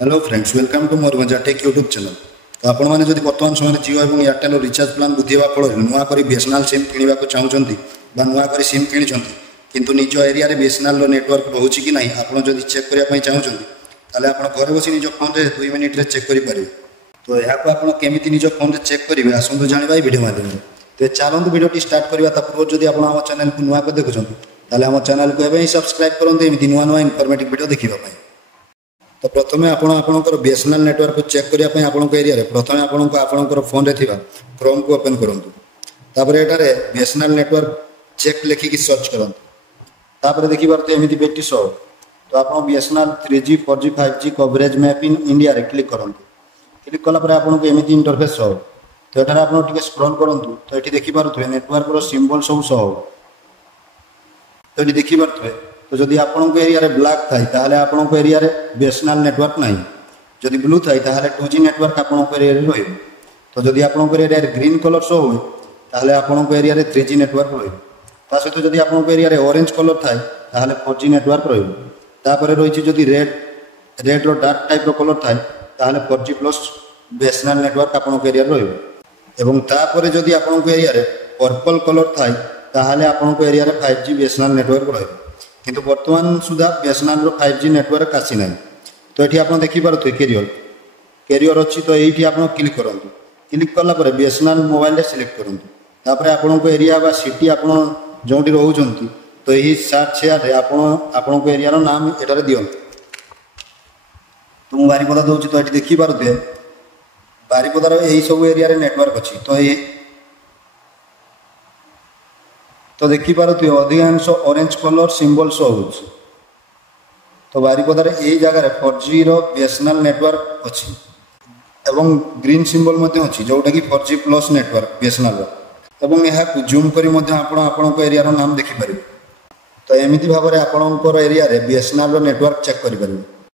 Hello friends, welcome to Mayurbhanja tech YouTube channel. तो आपण मैंने जब बर्तमान समय जियो और एयरटेल रिचार्ज प्लान बुझा फल नुआ कर बीएसएनएल सिम किणवा चाहते नुआ कर सिम कि किंतु निज एरिया बीएसएनएल नेटवर्क रोचे कि ना आपड़ जब चेक करने चाहते आप घर बस निज फोन में 2 मिनिट चेक करेंगे। तो यहाँ आपमी निज फोन में चेक करेंगे आसतु जाना भिडियो माध्यम। तो चलते भिडियो स्टार्ट करवा पूर्व जब आप चैनल को नुआ देखुं आम चैनल को सब्सक्राइब करते एमती नुआ नुआ इनफॉर्मेटिव वीडियो देखापी। तो प्रथम आपणकर बीएसएनएल नेटवर्क को चेक करने आपण एरिया प्रथम आपणकर फोन में क्रोम को ओपन करूँ। तापर एटारे बीएसएनएल नेटवर्क चेक लिखिकी सर्च करूँ। तापर देखिए एमती बेटी शो। तो आप BSNL 3G 4G 5G coverage map in India रे क्लिक करूँ। क्लिक कलापर आपको एमती इंटरफेस शो। तो ये आप स्क्रॉल करूँ। तो ये देखिपे नेटवर्क सिंबल सब शो। तो ये देखिपे तो जदि आपको एरिया रे ब्लैक थाई ताहले आपको एरिया रे बीएसएनएल नेटवर्क नहीं। जदि ब्लू थाई ताहले 2G नेटवर्क आपको एरिया रे रही। तो जदि आपको एरिया रे ग्रीन कलर शो हुए ताहले आपको एरिया रे 3G नेटवर्क रही। ता सहित जदि आपको एरिया रे ऑरेंज कलर थाई ताहले 4G नेटवर्क रही। तापर रही जदि रेड रो डार्क टाइप रो कलर थाई ताहले 4G प्लस बीएसएनएल नेटवर्क आपको एरिया रे रही। एवं तापर जदि आपको एरिया रे पर्पल कलर थाई ताहले आपको एरिया रे 5G बीएसएनएल नेटवर्क रही। किंतु वर्तमान सुधा बीएसएनएल 5G नेटवर्क आसी ना। तो ये आप देखिपे कैरियर अच्छी। तो ये आप क्लिक करूँ। क्लिक कलापर बीएसएनएल मोबाइल सिलेक्ट करूँ। तापर आपको एरिया बा सिटी आप जो रोच तो यही सर्च शेयर आपको एरिया नाम एटार दिंतु। तो मुझे बारिपदा दूसरी। तो ये देखिपे बारिपदार यही सब एरिया नेटवर्क अच्छी। तो देखिपे अधिकांश ऑरेंज कलर सिंबल शो हो। तो बारिपदार यही जगह 4G रो बीएसएनएल नेटवर्क अच्छी एवं ग्रीन सिंबल अच्छी जोटा कि 4G प्लस नेटवर्क बीएसएनएल एवं यह जूम करी आपणको एरिया नाम देखिपारे। तो एमती भाव में आपणकर एरिया बीएसएनएल नेटवर्क चेक करें।